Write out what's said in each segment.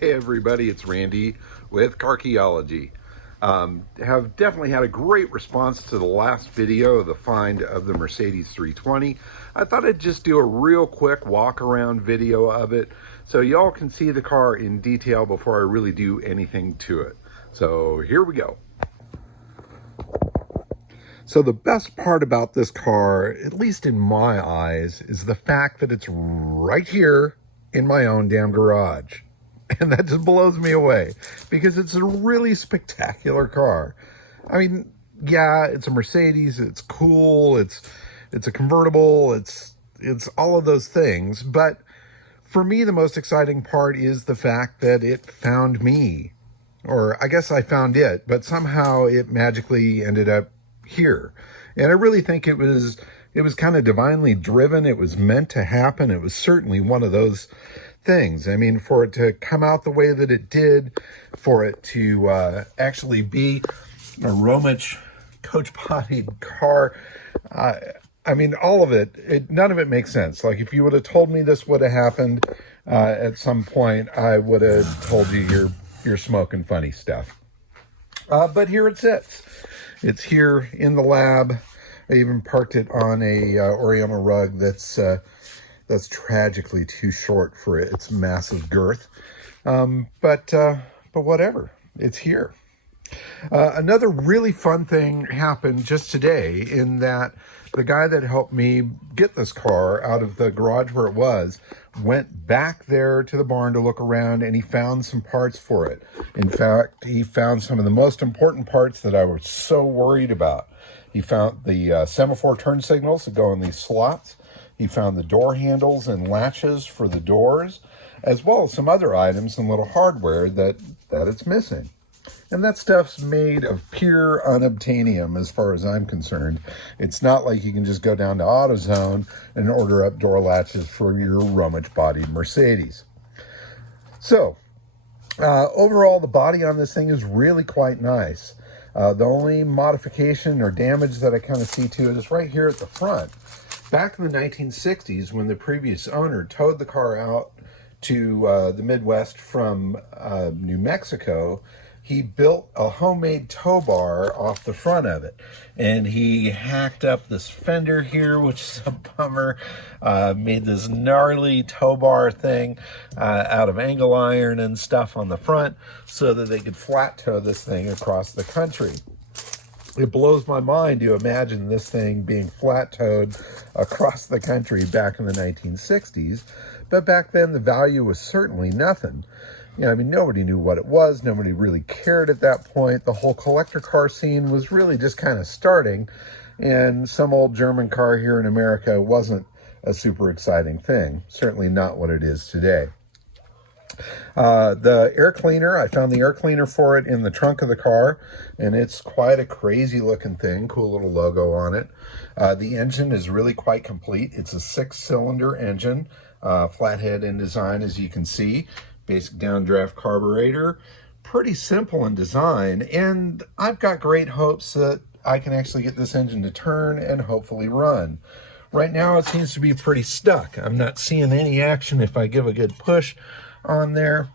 Hey everybody, it's Randy with Carchaeology. Have definitely had a great response to the last video of the find of the Mercedes 320. I thought I'd just do a real quick walk around video of it so y'all can see the car in detail before I really do anything to it. So here we go. So the best part about this car, at least in my eyes, is the fact that it's right here in my own damn garage. And that just blows me away because it's a really spectacular car. I mean, yeah, it's a Mercedes, it's cool, it's a convertible, it's all of those things. But for me, the most exciting part is the fact that it found me. Or I guess I found it, but somehow it magically ended up here. And I really think it was kind of divinely driven. It was meant to happen. It was certainly one of those things. I mean, for it to come out the way that it did, for it to actually be a Romich coach-bodied car, I mean, all of it, none of it makes sense. Like, if you would have told me this would have happened at some point, I would have told you you're smoking funny stuff. But here it sits. It's here in the lab. I even parked it on a Oriental rug that's tragically too short for its massive girth. But whatever, it's here. Another really fun thing happened just today in that the guy that helped me get this car out of the garage where it was went back there to the barn to look around, and he found some parts for it. In fact, he found some of the most important parts that I was so worried about. He found the semaphore turn signals that go in these slots. He found the door handles and latches for the doors, as well as some other items and little hardware that it's missing. And that stuff's made of pure unobtainium as far as I'm concerned. It's not like you can just go down to AutoZone and order up door latches for your Romich-bodied Mercedes. So, overall, the body on this thing is really quite nice. The only modification or damage that I kind of see to it is right here at the front. Back in the 1960s, when the previous owner towed the car out to the Midwest from New Mexico, he built a homemade tow bar off the front of it. And he hacked up this fender here, which is a bummer, made this gnarly tow bar thing out of angle iron and stuff on the front so that they could flat tow this thing across the country. It blows my mind to imagine this thing being flat towed across the country back in the 1960s. But back then, the value was certainly nothing. You know, I mean, nobody knew what it was. Nobody really cared at that point. The whole collector car scene was really just kind of starting. And some old German car here in America wasn't a super exciting thing. Certainly not what it is today. The air cleaner, I found the air cleaner for it in the trunk of the car, and it's quite a crazy looking thing. Cool little logo on it. The engine is really quite complete. It's a 6-cylinder engine, flathead in design, as you can see. Basic downdraft carburetor. Pretty simple in design, and I've got great hopes that I can actually get this engine to turn and hopefully run. Right now, it seems to be pretty stuck. I'm not seeing any action if I give a good push on there.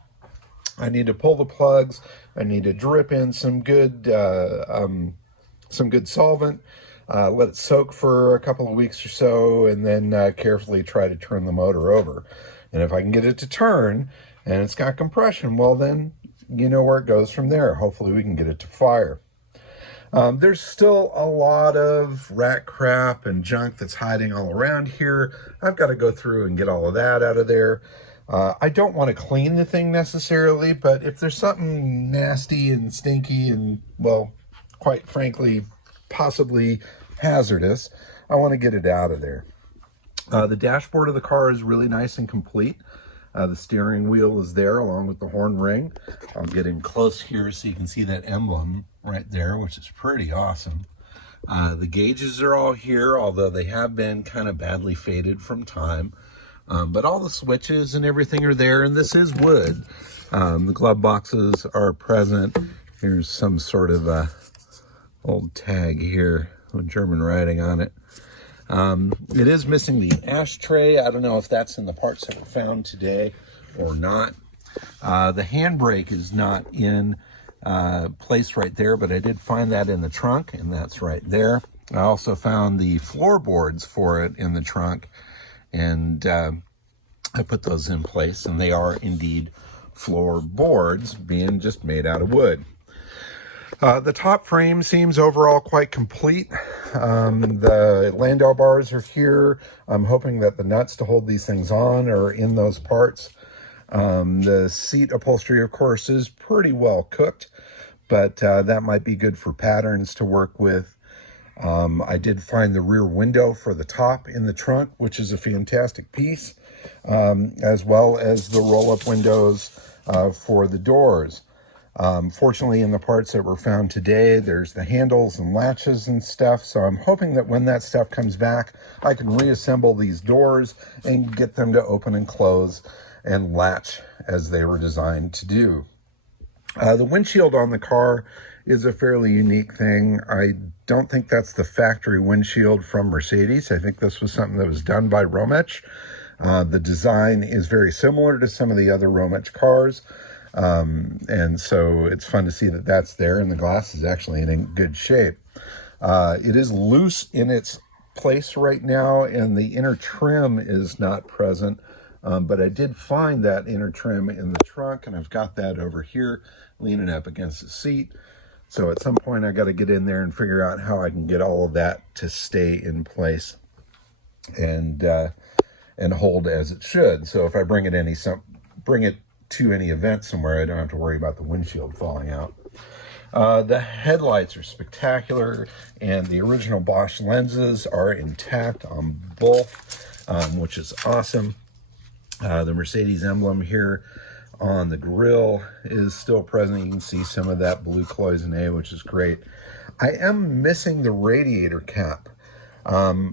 I need to pull the plugs. I need to drip in some good solvent, let it soak for a couple of weeks or so, and then carefully try to turn the motor over. And if I can get it to turn and it's got compression, well then you know where it goes from there. Hopefully we can get it to fire. There's still a lot of rat crap and junk that's hiding all around here. I've got to go through and get all of that out of there. I don't want to clean the thing necessarily, but if there's something nasty and stinky and, well, quite frankly, possibly hazardous, I want to get it out of there. The dashboard of the car is really nice and complete. The steering wheel is there along with the horn ring. I'll get in close here so you can see that emblem right there, which is pretty awesome. The gauges are all here, although they have been kind of badly faded from time. But all the switches and everything are there, and this is wood. The glove boxes are present. Here's some sort of old tag here with German writing on it. It is missing the ashtray. I don't know if that's in the parts that were found today or not. The handbrake is not in place right there, but I did find that in the trunk, and that's right there. I also found the floorboards for it in the trunk, and I put those in place, and they are indeed floorboards, being just made out of wood. The top frame seems overall quite complete. The Landau bars are here. I'm hoping that the nuts to hold these things on are in those parts. The seat upholstery, of course, is pretty well cooked, but that might be good for patterns to work with. I did find the rear window for the top in the trunk, which is a fantastic piece, as well as the roll-up windows for the doors. Fortunately, in the parts that were found today, there's the handles and latches and stuff, so I'm hoping that when that stuff comes back, I can reassemble these doors and get them to open and close and latch as they were designed to do. The windshield on the car is a fairly unique thing. I don't think that's the factory windshield from Mercedes. I think this was something that was done by Romech. The design is very similar to some of the other Romech cars. And so it's fun to see that that's there, and the glass is actually in good shape. It is loose in its place right now, and the inner trim is not present. But I did find that inner trim in the trunk, and I've got that over here leaning up against the seat. So at some point I got to get in there and figure out how I can get all of that to stay in place and hold as it should. So if I bring it to any event somewhere, I don't have to worry about the windshield falling out. The headlights are spectacular, and the original Bosch lenses are intact on both, which is awesome. The Mercedes emblem here on the grille is still present. You can see some of that blue cloisonne, which is great. I am missing the radiator cap.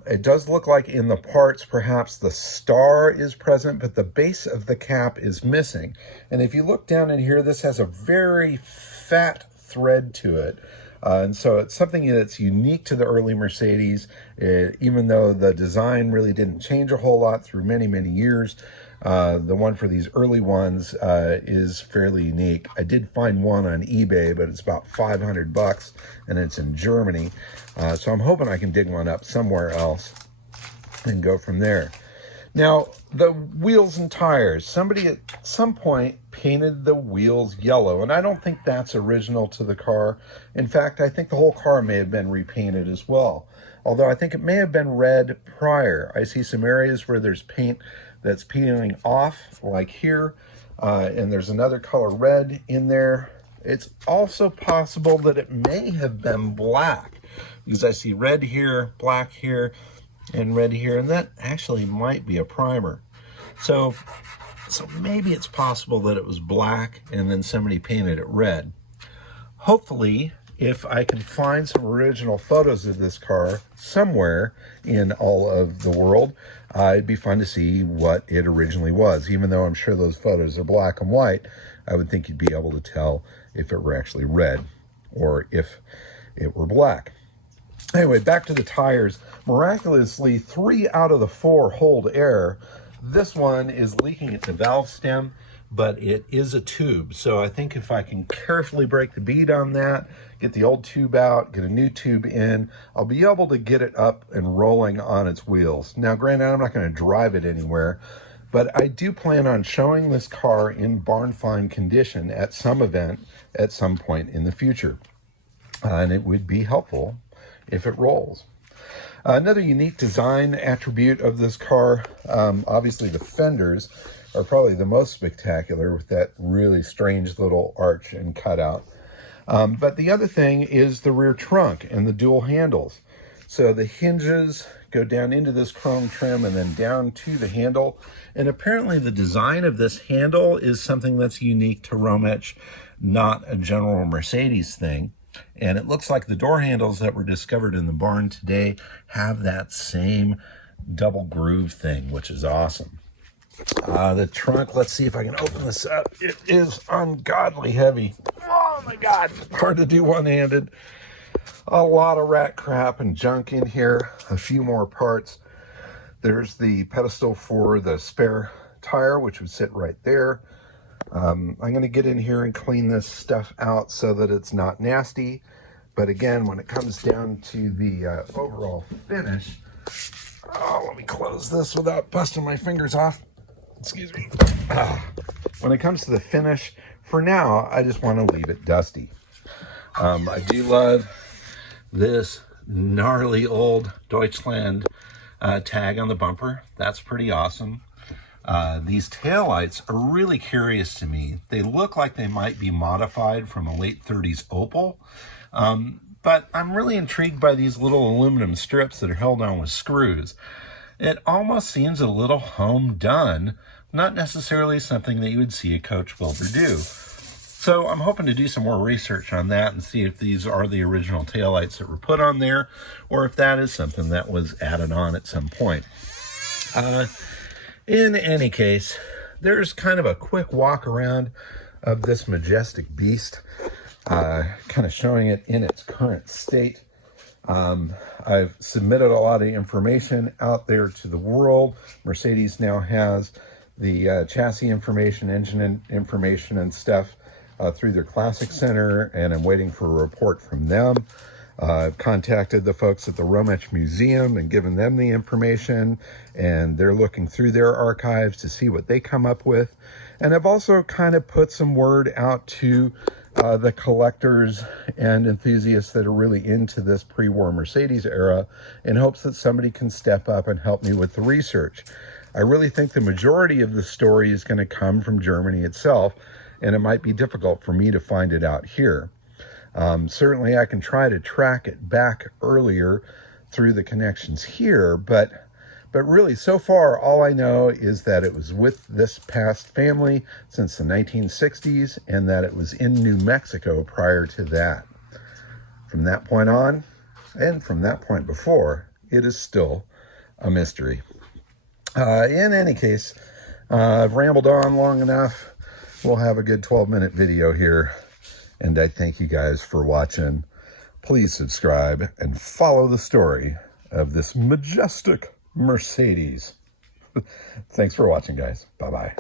It does look like in the parts perhaps the star is present, but the base of the cap is missing. And if you look down in here, this has a very fat thread to it. And so it's something that's unique to the early Mercedes, even though the design really didn't change a whole lot through many, many years. The one for these early ones is fairly unique. I did find one on eBay, but it's about $500, and it's in Germany. So I'm hoping I can dig one up somewhere else and go from there. Now, the wheels and tires. Somebody at some point painted the wheels yellow, and I don't think that's original to the car. In fact, I think the whole car may have been repainted as well, although I think it may have been red prior. I see some areas where there's paint that's peeling off, like here, and there's another color red in there. It's also possible that it may have been black, because I see red here, black here, and red here, and that actually might be a primer. So maybe it's possible that it was black and then somebody painted it red. Hopefully, if I can find some original photos of this car somewhere in all of the world, it'd be fun to see what it originally was. Even though I'm sure those photos are black and white, I would think you'd be able to tell if it were actually red or if it were black. Anyway, back to the tires. Miraculously, 3 out of the 4 hold air. This one is leaking at the valve stem, but it is a tube. So I think if I can carefully break the bead on that, get the old tube out, get a new tube in, I'll be able to get it up and rolling on its wheels. Now, granted, I'm not going to drive it anywhere, but I do plan on showing this car in barn find condition at some event at some point in the future. And it would be helpful if it rolls. Another unique design attribute of this car, obviously the fenders are probably the most spectacular with that really strange little arch and cutout. But the other thing is the rear trunk and the dual handles. So the hinges go down into this chrome trim and then down to the handle. And apparently the design of this handle is something that's unique to Romech, not a general Mercedes thing. And it looks like the door handles that were discovered in the barn today have that same double groove thing, which is awesome. The trunk, let's see if I can open this up. It is ungodly heavy. Oh my God, hard to do one-handed. A lot of rat crap and junk in here, a few more parts. There's the pedestal for the spare tire, which would sit right there. I'm going to get in here and clean this stuff out so that it's not nasty. But again, when it comes down to the overall finish, let me close this without busting my fingers off. Excuse me. When it comes to the finish, for now, I just want to leave it dusty. I do love this gnarly old Deutschland tag on the bumper. That's pretty awesome. These taillights are really curious to me. They look like they might be modified from a late 30s Opel, but I'm really intrigued by these little aluminum strips that are held on with screws. It almost seems a little home done, not necessarily something that you would see a coach builder do. So I'm hoping to do some more research on that and see if these are the original taillights that were put on there, or if that is something that was added on at some point. In any case, there's kind of a quick walk around of this majestic beast, kind of showing it in its current state. I've submitted a lot of information out there to the world. Mercedes now has the chassis information, engine information and stuff through their Classic Center, and I'm waiting for a report from them. I've contacted the folks at the Romech Museum and given them the information, and they're looking through their archives to see what they come up with. And I've also kind of put some word out to the collectors and enthusiasts that are really into this pre-war Mercedes era, in hopes that somebody can step up and help me with the research. I really think the majority of the story is going to come from Germany itself, and it might be difficult for me to find it out here. Certainly I can try to track it back earlier through the connections here, but really so far all I know is that it was with this past family since the 1960s, and that it was in New Mexico prior to that. From that point on, and from that point before, it is still a mystery. In any case, I've rambled on long enough. We'll have a good 12-minute video here, and I thank you guys for watching. Please subscribe and follow the story of this majestic Mercedes. Thanks for watching, guys. Bye-bye.